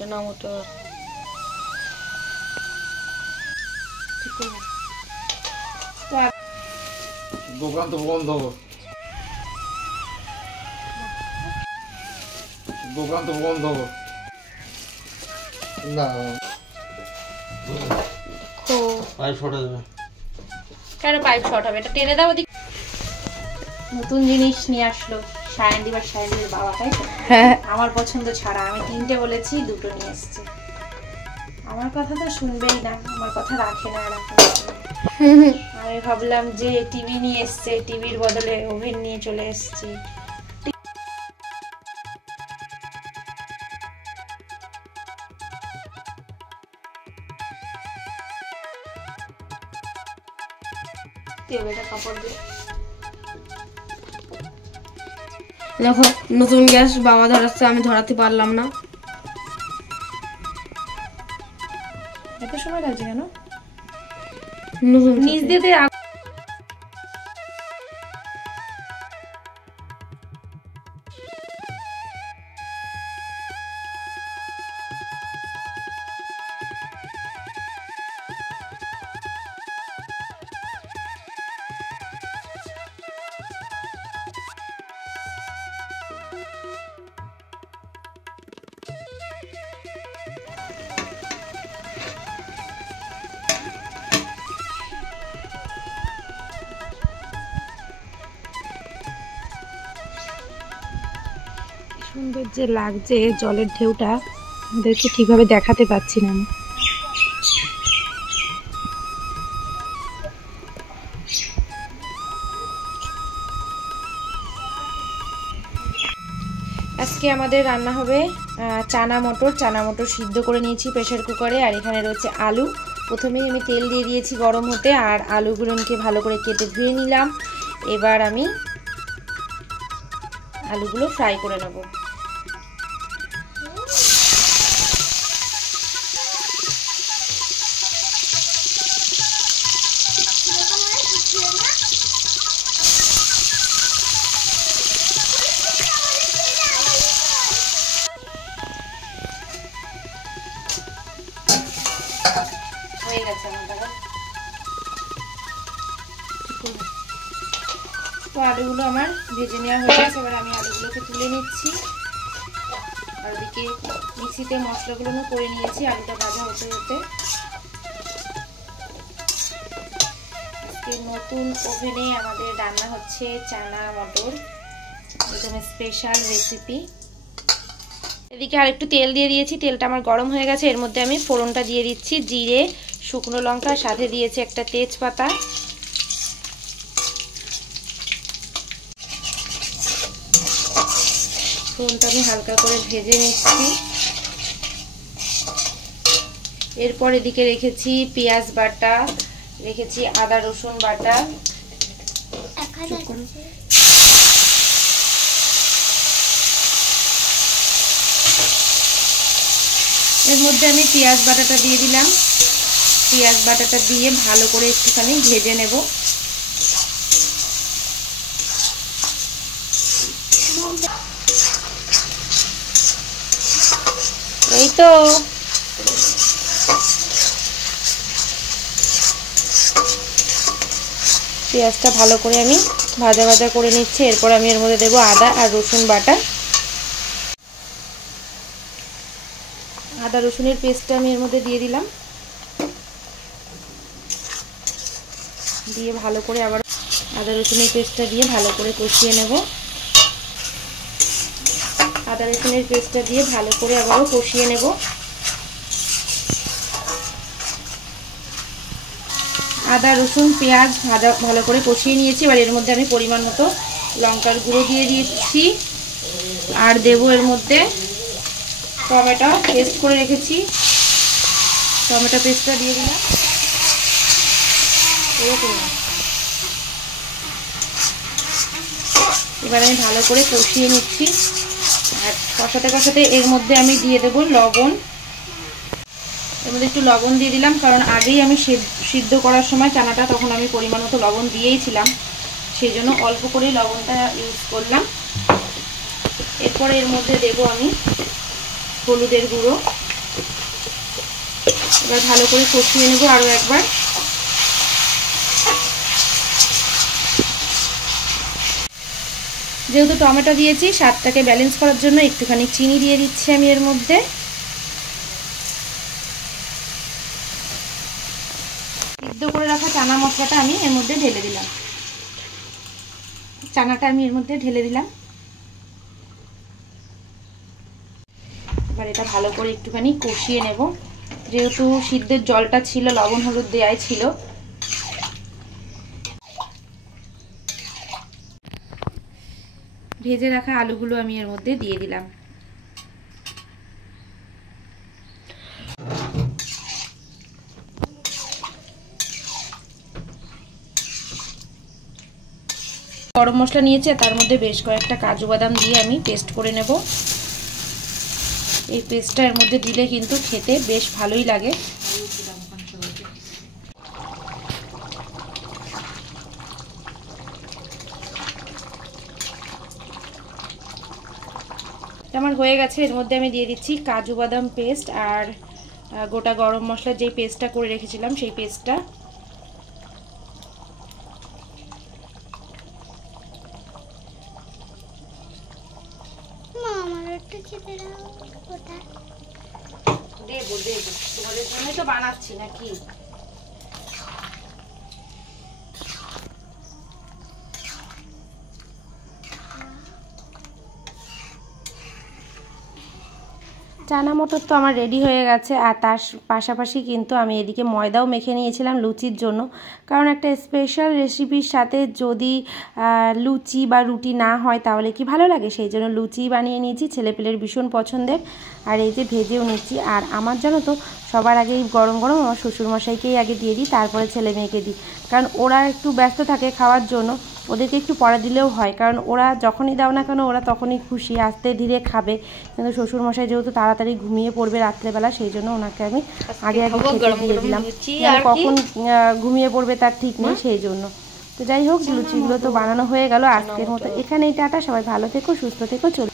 চানা মটর দোকান তো বন্ধ, দোকান তো বন্ধ না। পাইপ শর্ট হবে কেন? পাইপ শর্ট হবে? এটা টেনে দাও ওদিক। নতুন জিনিস নিয়ে আসলো সায়ন্দি বা সায়ন্দির বাবা, তাই তো? হ্যাঁ, আমার পছন্দ ছাড়া আমি 3টে বলেছি, 2টো নিয়ে এসছে। আমার কথা তো শুনবেই না, আমার কথা রাখে না। আমি ভাবলাম যে টিভি নিয়ে এসছে, টিভির বদলে ওভেন নিয়ে চলে এসছে। দেখো নতুন গ্যাস বাবা ধরাচ্ছে, আমি ধরাতে পারলাম না। এত সময় লাগছে কেন? নতুন নিচ দিয়ে সুন্দর যে লাগছে জলের ঢেউটা, আমাদেরকে ঠিকভাবে দেখাতে পাচ্ছি না আমি। আজকে আমাদের রান্না হবে চানা মটর সিদ্ধ করে নিয়েছি প্রেসার কুকারে। আর এখানে রয়েছে আলু। প্রথমেই আমি তেল দিয়ে দিয়েছি গরম হতে, আর আলুগুলোকে ভালো করে কেটে ধুয়ে নিলাম। এবার আমি আলুগুলো ফ্রাই করে নেব। হয়ে গেছে আমার দাদা। তো আলুগুলো আমার ভেজে নেওয়া হয়ে গেছে, এবার আমি আলুগুলোকে তুলে নিচ্ছি। আর ওদিকে মিক্সিতে মশলাগুলো করে নিয়েছি, আলুটা ভাজা হতে হতে। আজকে নতুন ওভেনে আমাদের রান্না হচ্ছে চানা মটর, একদম স্পেশাল রেসিপি। এদিকে আর একটু তেল দিয়ে দিয়েছি, তেলটা আমার গরম হয়ে গেছে। এর মধ্যে আমি ফোড়নটা দিয়ে দিচ্ছি, জিরে, শুকনো লঙ্কা, সাথে দিয়েছি একটা তেজপাতা। ফোড়নটা আমি হালকা করে ভেজে নিচ্ছি। এরপর এদিকে রেখেছি পেঁয়াজ বাটা, রেখেছি আদা রসুন বাটা। এর মধ্যে আমি পেঁয়াজ বাটাটা দিয়ে দিলাম। পেঁয়াজ বাটাটা দিয়ে ভালো করে একটুখানি ভেজে নেব। এই তো পেঁয়াজটা ভালো করে আমি ভাজা ভাজা করে নিচ্ছি। এরপর আমি এর মধ্যে দেবো আদা আর রসুন বাটা। আদা রসুনের পেস্টটা আমি এর মধ্যে দিয়ে দিলাম, দিয়ে ভালো করে আবার আদা রসুনের পেস্টটা দিয়ে ভালো করে কষিয়ে নেব। আদা রসুনের পেস্টটা দিয়ে ভালো করে আবারও কষিয়ে নেব। আদা রসুন পেঁয়াজ ভালো করে কষিয়ে নিয়েছি। এবার এর মধ্যে আমি পরিমাণ মতো লঙ্কার গুঁড়ো দিয়ে দিয়েছি, আর দেবো এর মধ্যে টমেটো পেস্ট করে রেখেছি, টমেটো পেস্টটা দিয়ে দিলাম। এবার আমি ভালো করে কষিয়ে নিচ্ছি। আর কষাতে কষাতে এর মধ্যে আমি দিয়ে দেবো লবণ। এর মধ্যে একটু লবণ দিয়ে দিলাম, কারণ আগেই আমি সিদ্ধ করার সময় চানাটা তখন আমি পরিমাণ মতো লবণ দিয়েইছিলাম, সেই জন্য অল্প করেই লবণটা ইউজ করলাম। এরপরে এর মধ্যে দেবো আমি হলুদের গুঁড়ো। এবার ভালো করে কষিয়ে নেবো আরও একবার। যেহেতু টমেটো দিয়েছি, স্বাদটাকে ব্যালেন্স করার জন্য একটুখানি চিনি দিয়ে দিচ্ছি আমি এর মধ্যে। সিদ্ধ করে রাখা চানা মশলাটা আমি এর মধ্যে ঢেলে দিলাম। চানাটা আমি এর মধ্যে ঢেলে দিলাম। এবার এটা ভালো করে একটুখানি কষিয়ে নেব। যেহেতু সিদ্ধের জলটা ছিল, লবণ হলুদ দেওয়াই ছিল। ভেজে রাখা আলুগুলো আমি এর মধ্যে দিয়ে দিলাম। গরম মশলা নিয়েছি, তার মধ্যে বেশ কয়েকটা কাজু বাদাম দিয়ে আমি পেস্ট করে নেব। এই পেস্টটা এর মধ্যে দিলে কিন্তু খেতে বেশ ভালোই লাগে। আমার হয়ে গেছে। এর মধ্যে আমি দিয়ে দিচ্ছি কাজু বাদাম পেস্ট আর গোটা গরম মশলার যে পেস্টটা করে রেখেছিলাম সেই পেস্টটা। দেবো দেবো, তোমাদের জন্যই তো বানাচ্ছি নাকি। চানা মটর তো আমার রেডি হয়ে গেছে। আর তার পাশাপাশি কিন্তু আমি এদিকে ময়দাও মেখে নিয়েছিলাম লুচির জন্য। কারণ একটা স্পেশাল রেসিপির সাথে যদি লুচি বা রুটি না হয় তাহলে কি ভালো লাগে, সেই জন্য লুচি বানিয়ে নিয়েছি। ছেলেপেলের ভীষণ পছন্দের। আর এই যে ভেজেও নিচ্ছি। আর আমার জানো তো সবার আগে গরম গরম আমার শ্বশুরমশাইকেই আগে দিয়ে দিই, তারপরে ছেলে মেয়েকে দিই। কারণ ওরা একটু ব্যস্ত থাকে খাওয়ার জন্য, ওদেরকে একটু পরে দিলেও হয়। কারণ ওরা যখনই দাও না কেন ওরা তখনই খুশি, আস্তে ধীরে খাবে। কিন্তু শ্বশুরমশাই যেহেতু তাড়াতাড়ি ঘুমিয়ে পড়বে রাত্রেবেলা, সেই জন্য ওনাকে আমি আগে আগে খেতে দিয়ে দিলাম। কখন ঘুমিয়ে পড়বে তার ঠিক নেই, সেই জন্য। তো যাই হোক, লুচিগুলো তো বানানো হয়ে গেল আজকের মতো। এখানেই টাটা, সবাই ভালো থেকো, সুস্থ থেকো, চলে